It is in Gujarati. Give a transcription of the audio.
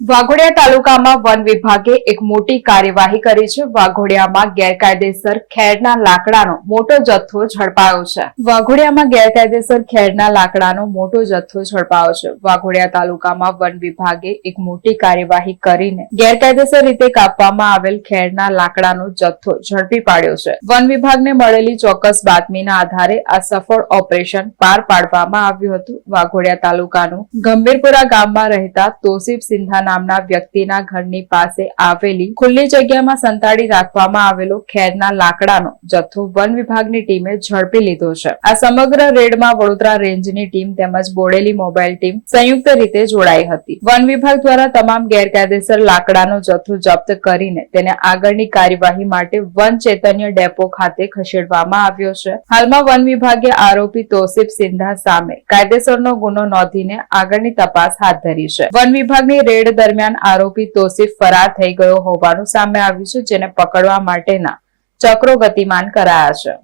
વાઘોડિયા તાલુકામાં વન વિભાગે એક મોટી કાર્યવાહી કરી છે. વાઘોડિયામાં ગેરકાયદેસર ખેડના લાકડાનો મોટો જથ્થો ઝડપાયો છે. વાઘોડિયામાં ગેરકાયદેસર ખેડના લાકડાનો મોટો જથ્થો ઝડપાયો છે. વાઘોડિયા તાલુકામાં વન વિભાગે એક મોટી કાર્યવાહી કરીને ગેરકાયદેસર રીતે કાપવામાં આવેલ ખેડના લાકડાનો જથ્થો ઝડપી પાડ્યો છે. વન વિભાગને મળેલી ચોક્કસ બાતમીના આધારે આ સફળ ઓપરેશન પાર પાડવામાં આવ્યું હતું. વાઘોડિયા તાલુકાનું ગંભીરપુરા ગામમાં રહેતા તોસીફ સિંધા નામના વ્યક્તિના ઘરની પાસે આવેલી ખુલ્લી જગ્યામાં સંતાડી રાખવામાં આવેલો ખેરના લાકડાનો જથ્થો વન વિભાગની ટીમે ઝડપી લીધો છે. આ સમગ્ર રેડમાં વડોદરા રેન્જની ટીમ તેમજ બોડેલી મોબાઈલ ટીમ સંયુક્ત રીતે જોડાઈ હતી. વન વિભાગ દ્વારા તમામ ગેરકાયદેસર લાકડાનો જથ્થો જપ્ત કરીને તેને આગળની કાર્યવાહી માટે વન ચૈતન્ય ડેપો ખાતે ખસેડવામાં આવ્યો છે. હાલમાં વન વિભાગે આરોપી તોસીફ સિંધા સામે કાયદેસરનો ગુનો નોંધીને આગળની તપાસ હાથ ધરી છે. વન વિભાગની રેડ દરમિયાન આરોપી તોસીફ ફરાર થઈ ગયો હોવાનું સામે આવ્યું છે, જેને પકડવા માટેના ચક્રો ગતિમાન કરાયા છે.